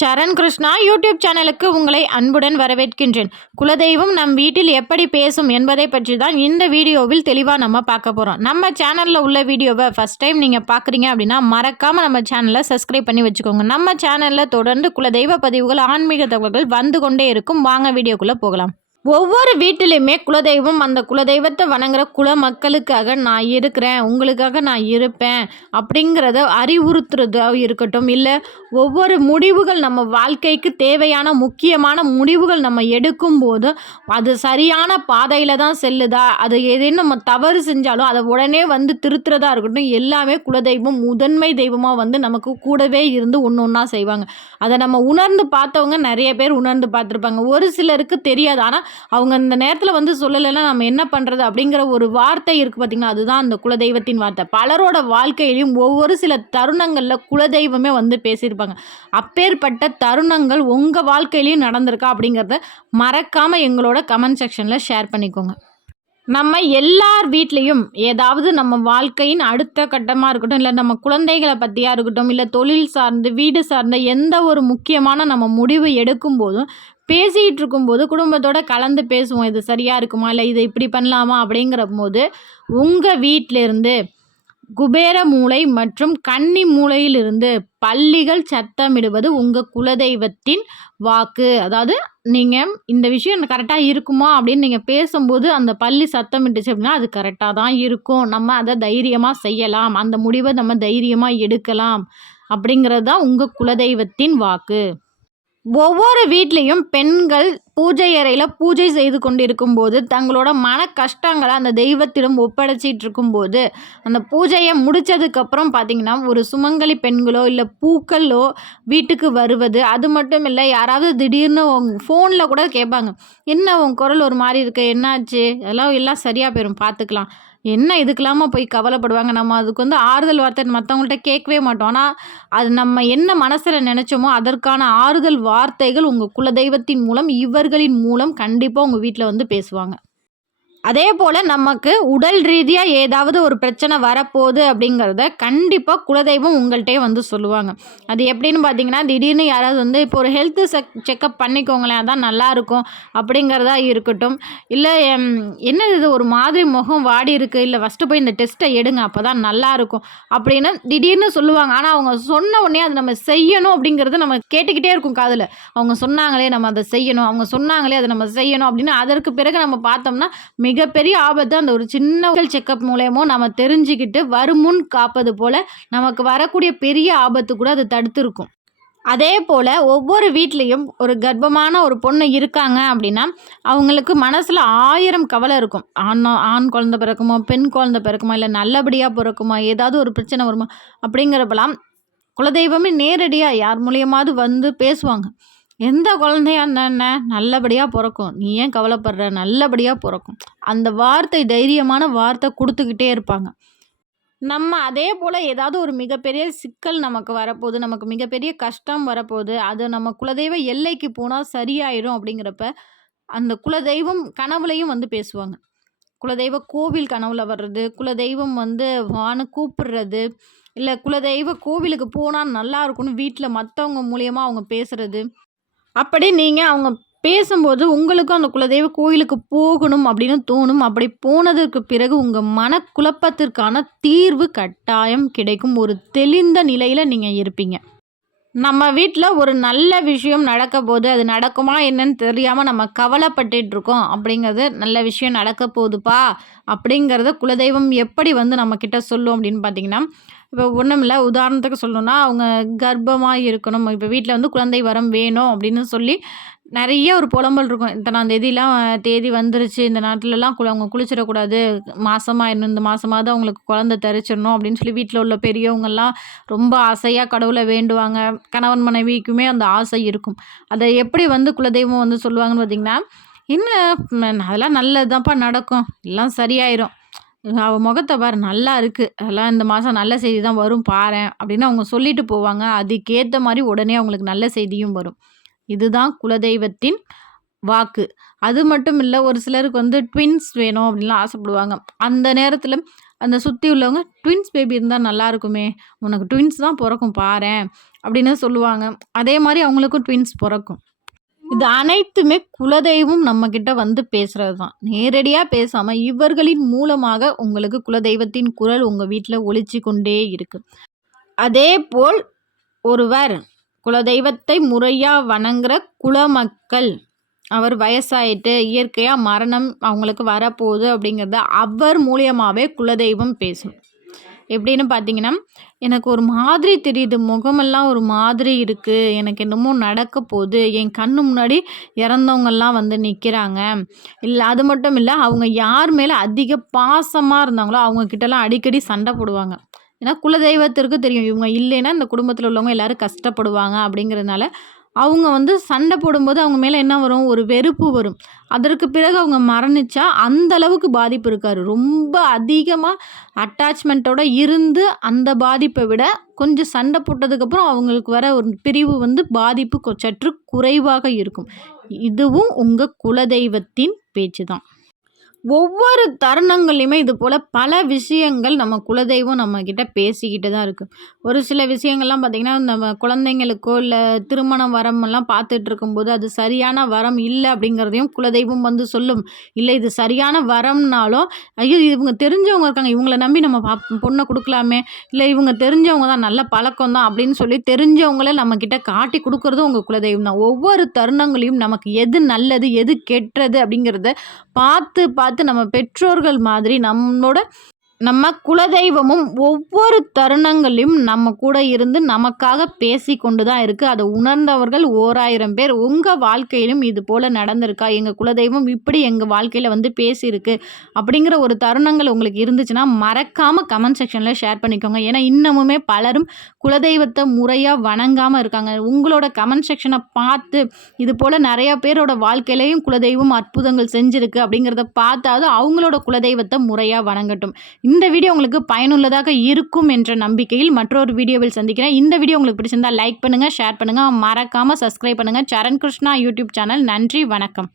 சரண் Krishna YouTube சேனலுக்கு உங்களை அன்புடன் வரவேற்கின்றேன். குலதெய்வம் நம் வீட்டில் எப்படி பேசும் என்பதை பற்றி தான் இந்த வீடியோவில் தெளிவாக நம்ம பார்க்க போகிறோம். நம்ம சேனலில் உள்ள வீடியோவை ஃபஸ்ட் டைம் நீங்கள் பார்க்குறீங்க அப்படின்னா மறக்காமல் நம்ம சேனலை சப்ஸ்கிரைப் பண்ணி வச்சுக்கோங்க. நம்ம சேனலில் தொடர்ந்து குலதெய்வ பதிவுகள், ஆன்மீக தகவல்கள் வந்து கொண்டே இருக்கும். வாங்க வீடியோக்குள்ளே போகலாம். ஒவ்வொரு வீட்டிலையுமே குலதெய்வம், அந்த குலதெய்வத்தை வணங்குற குல மக்களுக்காக நான் இருக்கிறேன், உங்களுக்காக நான் இருப்பேன் அப்படிங்கிறத அறிவுறுத்துறதாக இருக்கட்டும், இல்லை ஒவ்வொரு முடிவுகள் நம்ம வாழ்க்கைக்கு தேவையான முக்கியமான முடிவுகள் நம்ம எடுக்கும்போது அது சரியான பாதையில் தான் செல்லுதா, அது ஏதேனும் நம்ம தவறு செஞ்சாலும் அதை உடனே வந்து திருத்துறதா இருக்கட்டும், எல்லாமே குலதெய்வம் முதன்மை தெய்வமாக வந்து நமக்கு கூடவே இருந்து ஒன்று ஒன்றா செய்வாங்க. அதை நம்ம உணர்ந்து பார்த்தவங்க நிறைய பேர் உணர்ந்து பார்த்துருப்பாங்க. ஒரு சிலருக்கு தெரியாது. ஆனால் அவங்க இந்த நேரத்தில் வந்து சொல்லலைன்னா நம்ம என்ன பண்ணுறது அப்படிங்கிற ஒரு வார்த்தை இருக்குது பார்த்திங்கன்னா, அதுதான் அந்த குலதெய்வத்தின் வார்த்தை. பலரோட வாழ்க்கையிலையும் ஒவ்வொரு சில தருணங்களில் குலதெய்வமே வந்து பேசியிருப்பாங்க. அப்பேற்பட்ட தருணங்கள் உங்கள் வாழ்க்கையிலையும் நடந்திருக்கா அப்படிங்கிறத மறக்காமல் எங்களோட கமெண்ட் செக்ஷனில் ஷேர் பண்ணிக்கோங்க. நம்ம எல்லார் வீட்லேயும் ஏதாவது நம்ம வாழ்க்கையின் அடுத்த கட்டமாக இருக்கட்டும், இல்லை நம்ம குழந்தைகளை பற்றியாக இருக்கட்டும், இல்லை தொழில் சார்ந்து வீடு சார்ந்த எந்த ஒரு முக்கியமான நம்ம முடிவு எடுக்கும்போதும் பேசிகிட்டு இருக்கும்போது குடும்பத்தோடு கலந்து பேசுவோம். இது சரியாக இருக்குமா, இல்லை இதை இப்படி பண்ணலாமா அப்படிங்கிற போது உங்கள் வீட்டிலேருந்து குபேர மூலை மற்றும் கன்னி மூலையிலிருந்து பல்லிகள் சத்தமிடுவது உங்கள் குலதெய்வத்தின் வாக்கு. அதாவது நீங்கள் இந்த விஷயம் கரெக்டாக இருக்குமா அப்படின்னு நீங்கள் பேசும்போது அந்த பல்லி சத்தமிட்டுச்சு அப்படின்னா அது கரெக்டாக தான் இருக்கும், நம்ம அதை தைரியமாக செய்யலாம், அந்த முடிவை நம்ம தைரியமாக எடுக்கலாம் அப்படிங்கிறது தான் உங்கள் குலதெய்வத்தின் வாக்கு. ஒவ்வொரு வீட்லேயும் பெண்கள் பூஜை அறையில் பூஜை செய்து கொண்டிருக்கும் போது தங்களோட மன கஷ்டங்களை அந்த தெய்வத்திடம் ஒப்படைச்சிட்டு இருக்கும்போது அந்த பூஜையை முடித்ததுக்கப்புறம் பார்த்திங்கன்னா ஒரு சுமங்கலி பெண்களோ இல்லை பூக்களோ வீட்டுக்கு வருவது, அது மட்டும் இல்லை யாராவது திடீர்னு ஃபோனில் கூட கேட்பாங்க, என்ன உன் குரல் ஒரு மாதிரி இருக்கு, என்னாச்சு, எல்லாம் சரியாக போயிடும், பார்த்துக்கலாம், என்ன இதுக்கெல்லாமா போய் கவலைப்படுவாங்க. நம்ம அதுக்கு வந்து ஆறுதல் வார்த்தை மற்றவங்கள்ட்ட கேட்கவே மாட்டோம். ஆனால் அது நம்ம என்ன மனசில் நினச்சோமோ அதற்கான ஆறுதல் வார்த்தைகள் உங்கள் குலதெய்வத்தின் மூலம், இவர்களின் மூலம் கண்டிப்பாக உங்கள் வீட்டில் வந்து பேசுவாங்க. அதே போல் நமக்கு உடல் ரீதியாக ஏதாவது ஒரு பிரச்சனை வரப்போகுது அப்படிங்கிறத கண்டிப்பாக குலதெய்வம் உங்கள்கிட்டே வந்து சொல்லுவாங்க. அது எப்படின்னு பார்த்தீங்கன்னா, திடீர்னு யாராவது வந்து இப்போ ஒரு ஹெல்த்து செக்கப் பண்ணிக்கோங்களேன், அதான் நல்லாயிருக்கும் அப்படிங்கிறதா இருக்கட்டும், இல்லை என்ன இது ஒரு மாதிரி முகம் வாடி இருக்குது, இல்லை ஃபஸ்ட்டு போய் இந்த டெஸ்ட்டை எடுங்க அப்போ தான் நல்லாயிருக்கும் அப்படின்னு திடீர்னு சொல்லுவாங்க. ஆனால் அவங்க சொன்ன உடனே அதை நம்ம செய்யணும் அப்படிங்கிறது நம்ம கேட்டுக்கிட்டே இருக்கும் காதில். அவங்க சொன்னாங்களே நம்ம அதை செய்யணும், அவங்க சொன்னாங்களே அதை நம்ம செய்யணும் அப்படின்னு அதற்கு பிறகு நம்ம பார்த்தோம்னா மிகப்பெரிய ஆபத்து அந்த ஒரு சின்ன செக்கப் மூலயமோ நம்ம தெரிஞ்சுக்கிட்டு வருமுன் காப்பது போல் நமக்கு வரக்கூடிய பெரிய ஆபத்து கூட அது தடுத்துருக்கும். அதே போல் ஒவ்வொரு வீட்லேயும் ஒரு கர்ப்பமான ஒரு பொண்ணு இருக்காங்க அப்படின்னா அவங்களுக்கு மனசில் 1000 கவலை இருக்கும். ஆண் குழந்தை பிறக்குமா, பெண் குழந்தை பிறக்குமா, இல்லை நல்லபடியாக பிறக்குமா, ஏதாவது ஒரு பிரச்சனை வருமா அப்படிங்கிறப்பெல்லாம் குலதெய்வமே நேரடியாக யார் மூலியமாவது வந்து பேசுவாங்க. எந்த குழந்தையா இருந்தா நல்லபடியாக பிறக்கும், நீ ஏன் கவலைப்படுற, நல்லபடியாக பிறக்கும், அந்த வார்த்தை தைரியமான வார்த்தை கொடுத்துக்கிட்டே இருப்பாங்க. நம்ம அதே போல் ஏதாவது ஒரு மிகப்பெரிய சிக்கல் நமக்கு வரப்போகுது, நமக்கு மிகப்பெரிய கஷ்டம் வரப்போகுது, அது நம்ம குலதெய்வ எல்லைக்கு போனால் சரியாயிடும் அப்படிங்கிறப்ப அந்த குலதெய்வம் கனவுலையும் வந்து பேசுவாங்க. குலதெய்வ கோவில் கனவுல வர்றது, குலதெய்வம் வந்து வான்னு கூப்பிடுறது, இல்லை குலதெய்வ கோவிலுக்கு போனால் நல்லா இருக்கும்னு வீட்டில் மற்றவங்க மூலியமாக அவங்க பேசுகிறது. அப்படி நீங்கள் அவங்க பேசும்போது உங்களுக்கும் அந்த குலதெய்வ கோயிலுக்கு போகணும் அப்படின்னு தோணும். அப்படி போனதற்கு பிறகு உங்கள் மனக்குழப்பத்திற்கான தீர்வு கட்டாயம் கிடைக்கும். ஒரு தெளிந்த நிலையில் நீங்கள் இருப்பீங்க. நம்ம வீட்டில் ஒரு நல்ல விஷயம் நடக்க போது அது நடக்குமா என்னன்னு தெரியாமல் நம்ம கவலைப்பட்டுட்டு இருக்கோம் அப்படிங்கிறது, நல்ல விஷயம் நடக்க போகுதுப்பா அப்படிங்கிறத குலதெய்வம் எப்படி வந்து நம்மக்கிட்ட சொல்லும் அப்படின்னு பார்த்தீங்கன்னா, இப்போ ஒன்றும் இல்லை, உதாரணத்துக்கு சொல்லணும்னா அவங்க கர்ப்பமாக இருக்கணும், இப்போ வீட்டில் வந்து குழந்தை வரம் வேணும் அப்படின்னு சொல்லி நிறைய ஒரு புலம்பல் இருக்கும். இத்தனாம் தேதிலாம் தேதி வந்துருச்சு, இந்த நாட்டிலலாம் அவங்க குளிச்சிடக்கூடாது, மாதமாக இன்னும் இந்த மாதமாவது அவங்களுக்கு குழந்தை தரிச்சிடணும் அப்படின்னு சொல்லி வீட்டில் உள்ள பெரியவங்கள்லாம் ரொம்ப ஆசையாக கடவுளை வேண்டுவாங்க. கணவன் மனைவிக்குமே அந்த ஆசை இருக்கும். அதை எப்படி வந்து குலதெய்வம் வந்து சொல்லுவாங்கன்னு பார்த்திங்கன்னா, இன்னும் அதெல்லாம் நல்லதுதான்ப்பா நடக்கும், எல்லாம் சரியாயிரும், அவள் முகத்தை பாரு நல்லா இருக்குது, அதெல்லாம் இந்த மாதம் நல்ல செய்தி தான் வரும் பாரேன் அப்படின்னு அவங்க சொல்லிட்டு போவாங்க. அதுக்கேற்ற மாதிரி உடனே அவங்களுக்கு நல்ல செய்தியும் வரும். இதுதான் குலதெய்வத்தின் வாக்கு. அது மட்டும் இல்லை, ஒரு சிலருக்கு வந்து ட்வின்ஸ் வேணும் அப்படின்லாம் ஆசைப்படுவாங்க. அந்த நேரத்தில் அந்த சுற்றி உள்ளவங்க ட்வின்ஸ் பேபி இருந்தால் நல்லா இருக்குமே, உனக்கு ட்வின்ஸ் தான் பிறக்கும் பாரேன் அப்படின்னு சொல்லுவாங்க. அதே மாதிரி அவங்களுக்கும் ட்வின்ஸ் பிறக்கும். இது அனைத்துமே குலதெய்வம் நம்மக்கிட்ட வந்து பேசுறது தான். நேரடியா பேசாம இவர்களின் மூலமாக உங்களுக்கு குலதெய்வத்தின் குரல் உங்க வீட்ல ஒலிச்சு கொண்டே இருக்கு. அதேபோல் ஒருவர் குலதெய்வத்தை முறையா வணங்குற குலமக்கள், அவர் வயசாயிட்டு இயற்கையா மரணம் அவங்களுக்கு வரப்போகுது அப்படிங்கிறத அவர் மூலியமாவே குலதெய்வம் பேசும். எப்படின்னு பார்த்தீங்கன்னா, எனக்கு ஒரு மாதிரி தெரியுது. முகமெல்லாம் ஒரு மாதிரி இருக்கு. எனக்கு என்னமோ நடக்க போகுது. என் கண்ணு முன்னாடி இறந்தவங்கலாம் வந்து நிக்கிறாங்க. இல்ல அது மட்டும் இல்ல, அவங்க யார் மேல அதிக பாசமா இருந்தாங்களோ, அவங்க கிட்டலாம் அடிக்கடி சண்டை போடுவாங்க. ஏன்னா குலதெய்வத்திற்கு தெரியும். இவங்க இல்லைன்னா இந்த குடும்பத்தில உள்ளவங்க எல்லாரும் கஷ்டப்படுவாங்க அப்படிங்கிறதுனால, அவங்க வந்து சண்டை போடும்போது அவங்க மேல என்ன வரும்? ஒரு வெறுப்பு வரும். அதற்கு பிறகு அவங்க மரணிச்சா அந்த அளவுக்கு பாதிப்பு இருக்காது. ரொம்ப அதிகமா அட்டாச்மெண்ட்டோட இருந்து அந்த பாதிப்பை விட கொஞ்சம் சண்டை போட்டதுக்கப்புறம் அவங்களுக்கு வர ஒரு பிரிவு வந்து பாதிப்பு சற்று குறைவாக இருக்கும். இதுவும் உங்க குலதெய்வத்தின் பேச்சு தான். ஒவ்வொரு தருணங்கள்லையுமே இது போல் பல விஷயங்கள் நம்ம குலதெய்வம் நம்மக்கிட்ட பேசிக்கிட்டு தான் இருக்கு. ஒரு சில விஷயங்கள்லாம் பார்த்திங்கன்னா, நம்ம குழந்தைங்களுக்கோ இல்லை திருமணம் வரமெல்லாம் பார்த்துட்டு இருக்கும்போது அது சரியான வரம் இல்லை அப்படிங்கிறதையும் குலதெய்வம் வந்து சொல்லும். இல்லை இது சரியான வரம்னாலும், ஐயோ இவங்க தெரிஞ்சவங்க இருக்காங்க, இவங்கள நம்பி நம்ம பொண்ணை கொடுக்கலாமே, இல்லை இவங்க தெரிஞ்சவங்க தான், நல்ல பழக்கம் தான் அப்படின்னு சொல்லி தெரிஞ்சவங்கள நம்மக்கிட்ட காட்டி கொடுக்குறதும் உங்கள் குலதெய்வம் தான். ஒவ்வொரு தருணங்களையும் நமக்கு எது நல்லது எது கெட்டது அப்படிங்கிறத பார்த்து பார்த்து நம்ம பெற்றோர்கள் மாதிரி நம்ம குலதெய்வமும் ஒவ்வொரு தருணங்களையும் நம்ம கூட இருந்து நமக்காக பேசி கொண்டு தான் இருக்குது. அதை உணர்ந்தவர்கள் 1000 பேர். உங்கள் வாழ்க்கையிலும் இது போல் நடந்திருக்கா? எங்கள் குலதெய்வம் இப்படி எங்கள் வாழ்க்கையில் வந்து பேசியிருக்கு அப்படிங்கிற ஒரு தருணங்கள் உங்களுக்கு இருந்துச்சுன்னா மறக்காமல் கமெண்ட் செக்ஷனில் ஷேர் பண்ணிக்கோங்க. ஏன்னா இன்னமுமே பலரும் குலதெய்வத்தை முறையாக வணங்காமல் இருக்காங்க. உங்களோட கமெண்ட் செக்ஷனை பார்த்து இது போல் நிறையா பேரோட வாழ்க்கையிலையும் குலதெய்வம் அற்புதங்கள் செஞ்சுருக்கு அப்படிங்கிறத பார்த்தாவது அவங்களோட குலதெய்வத்தை முறையாக வணங்கட்டும். இந்த வீடியோ உங்களுக்கு பயனுள்ளதாக இருக்கும் என்ற நம்பிக்கையில் மற்றொரு வீடியோவில் சந்திக்கிறேன். இந்த வீடியோ உங்களுக்கு பிடிச்சிருந்தா லைக் பண்ணுங்கள், ஷேர் பண்ணுங்கள், மறக்காமல் சப்ஸ்கிரைப் பண்ணுங்கள். சரண் கிருஷ்ணா யூடியூப் சேனல். நன்றி, வணக்கம்.